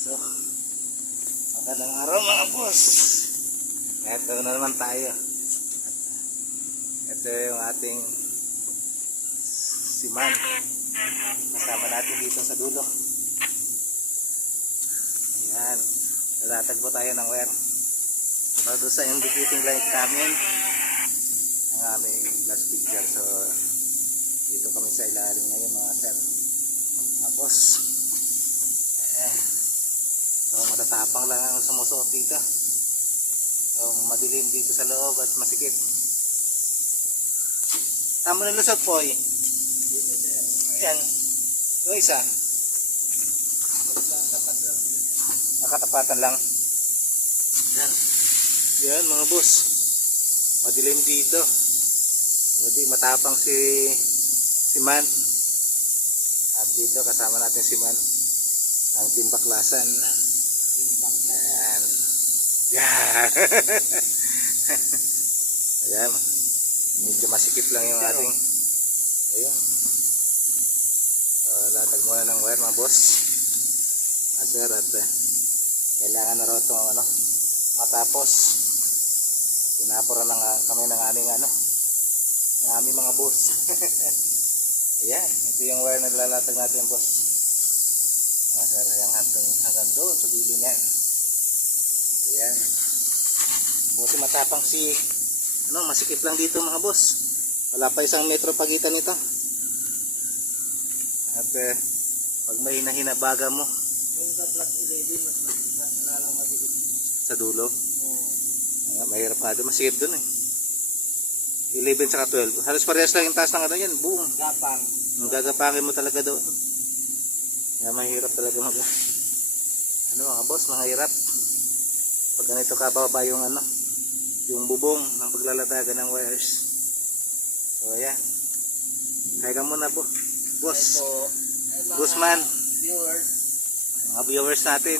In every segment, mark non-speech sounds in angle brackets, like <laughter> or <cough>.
So, magandang araw mga boss. Ito na naman tayo. Ito yung ating siman. Kasama natin dito sa dulo. Ayan. Nalatag tayo ng wire. So, doon sa indicating light namin, ang aming glass figure. So, dito kami sa ilalim ngayon mga sir. Boss. Ayan. So, matatapang lang ang sumusuot dito. So, madilim dito sa loob at masikip. Tama na lusot po eh. Ayan. Yung isa. Nakatapatan lang. Yan. Yan mga boss. Madilim dito. Madi matapang si si Man. At dito kasama natin si Man. Ang timbaklasan. Yan. Yan. <laughs> Ayan. Medyo masikip lang yung ating Ayun. Uh, latag muna ng wire mga boss. At sir, at eh, kailangan na raw ito ano, matapos. Pinapura lang ah, kami ng aming ano, ng aming mga boss. <laughs> Ayan, ito yung wire na lalatag natin boss. Mga sir, ayan hanggang, hanggang doon sa dulo niyan. Ayan. Buti matapang si, ano, masikip lang dito mga boss. Wala pa isang metro pagitan nito. At eh, pag may hinahinabaga mo Yung sa Black 11, mas mas nalang magiging. sa dulo, Oo. mga mahirap nga doon, masikip doon eh. 11 saka 12. Halos parehas lang yung taas ng ano yan, boom. Gapang. Ang gagapangin mo talaga doon. Kaya mahirap talaga mag... Ano mga boss, mahirap. Ganito kababa yung ano, yung bubong ng paglalatagan ng wires. So ayan. Kaya ka muna po. Boss, Bossman, Viewers. mga viewers natin.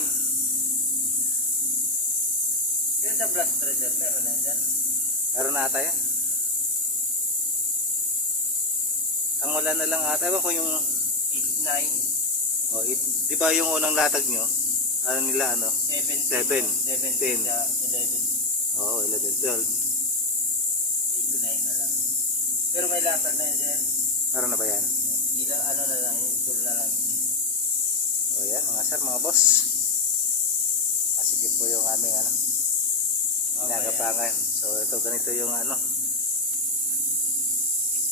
Yung sa Black Treasure, meron na dyan. Meron na ata yan. Ang wala na lang ata, ewan ko yung, 8, 9, oh, it, di ba yung unang latag nyo, ano nila ano, 7, Seven. 7, Ten. 11, oo, 11, 12. 8 to 9 na lang. Pero may latag na yun, sir. Meron na ba yan? Ilang ano na lang, yung tool na lang. So yan, mga sir, mga boss. Masigit po yung aming ano, ginagapangan. So ito, ganito yung ano,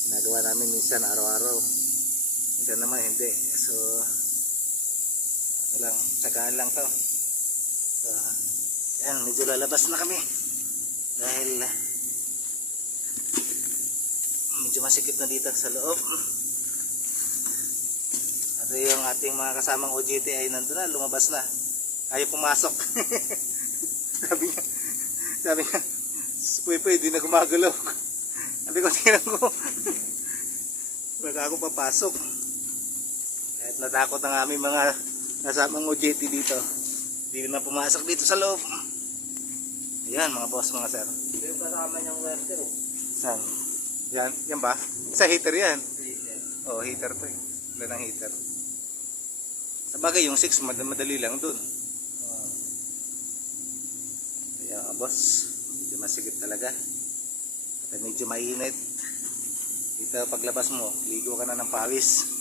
ginagawa namin minsan araw-araw. Minsan naman hindi. So, ano lang, tsagaan lang to. So, yan, medyo lalabas na kami. Dahil, ah, medyo masikip na dito sa loob. At yung ating mga kasamang OJT ay nandun na, lumabas na. Ayaw pumasok. <laughs> sabi niya, sabi niya, Puy, di na gumagalaw. <laughs> Sabi ko, tingnan ko. <laughs> Baka ako papasok. Kahit natakot ang aming mga kasamang OJT dito. Di na pumasok dito sa loob. Ayan mga boss, mga sir. Yung kasama niyang werter, oh. Saan? Yan, yan ba? Sa heater yan. Treasure. Oo, heater to eh. Wala ng heater. Sa bagay, yung 6, mad madali lang dun. Oo. Kaya nga boss, medyo masigit talaga. At medyo mainit. Dito paglabas mo, ligo ka na ng pawis.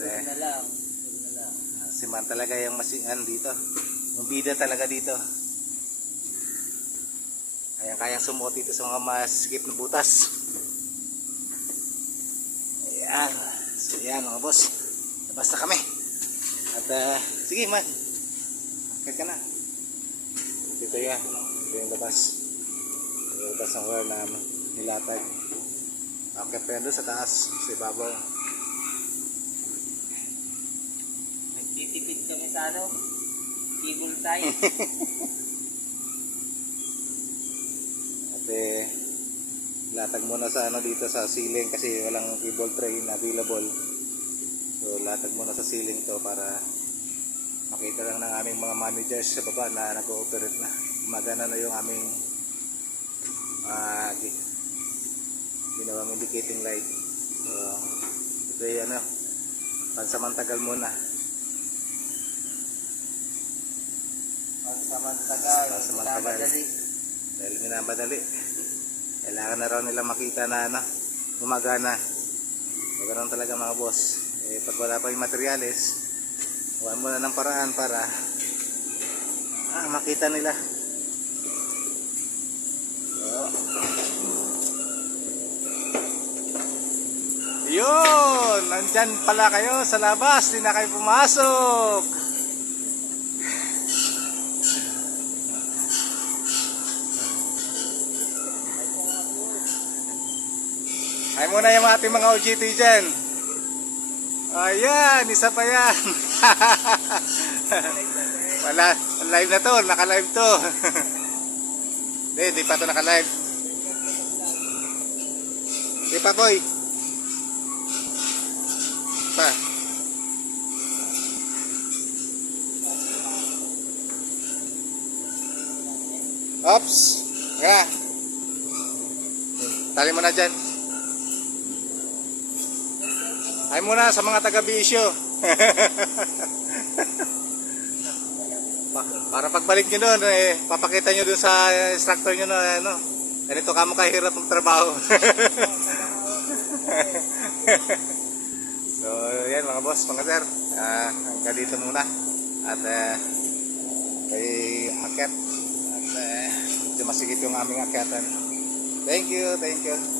Eh, na lang. Na lang. si Man talaga yung masian dito. Yung bida talaga dito. Kaya kayang sumuot dito sa mga masikip na butas. Ayan. So yan mga boss. Labas na kami. At eh, sige man. Akit ka na. Dito yan. Ito yung labas. Yung labas ng wire na nilatag. Akit pa yan doon sa taas. Sa ibabaw. Nagtitipid kami sa ano? Cable tie. At eh, latag muna sa ano dito sa ceiling kasi walang cable tray na available. So latag muna sa ceiling to para makita lang ng aming mga managers sa baba na nag-ooperate na. Magana na yung aming uh, ginawang indicating light. So ito yung ano, pansamantagal muna. Pansamantagal. Madali. Dahil minabadali. Kailangan na raw nila makita na ano, gumagana. So, ganun talaga mga boss. Eh, pag wala pa yung materyales, huwag mo na ng paraan para ah, makita nila. Yun! Nandyan pala kayo sa labas. Di na kayo pumasok. Ay muna yung ating mga OGT dyan. Ayan, isa pa yan. <laughs> Wala, live na to, naka-live to. <laughs> Hindi, di pa to naka-live. Di pa boy. Pa. Ops. Nga. Tali mo na dyan. Ay muna sa mga taga-bisyo. Pa- <laughs> para pagbalik nyo doon, eh, papakita nyo doon sa instructor nyo na ano, ganito ka mo kahirap ng trabaho. <laughs> so, yan mga boss, mga sir. Ah, hanggang dito muna. At eh, kay akyat. At medyo masigit yung aming akyatan. Thank you, thank you.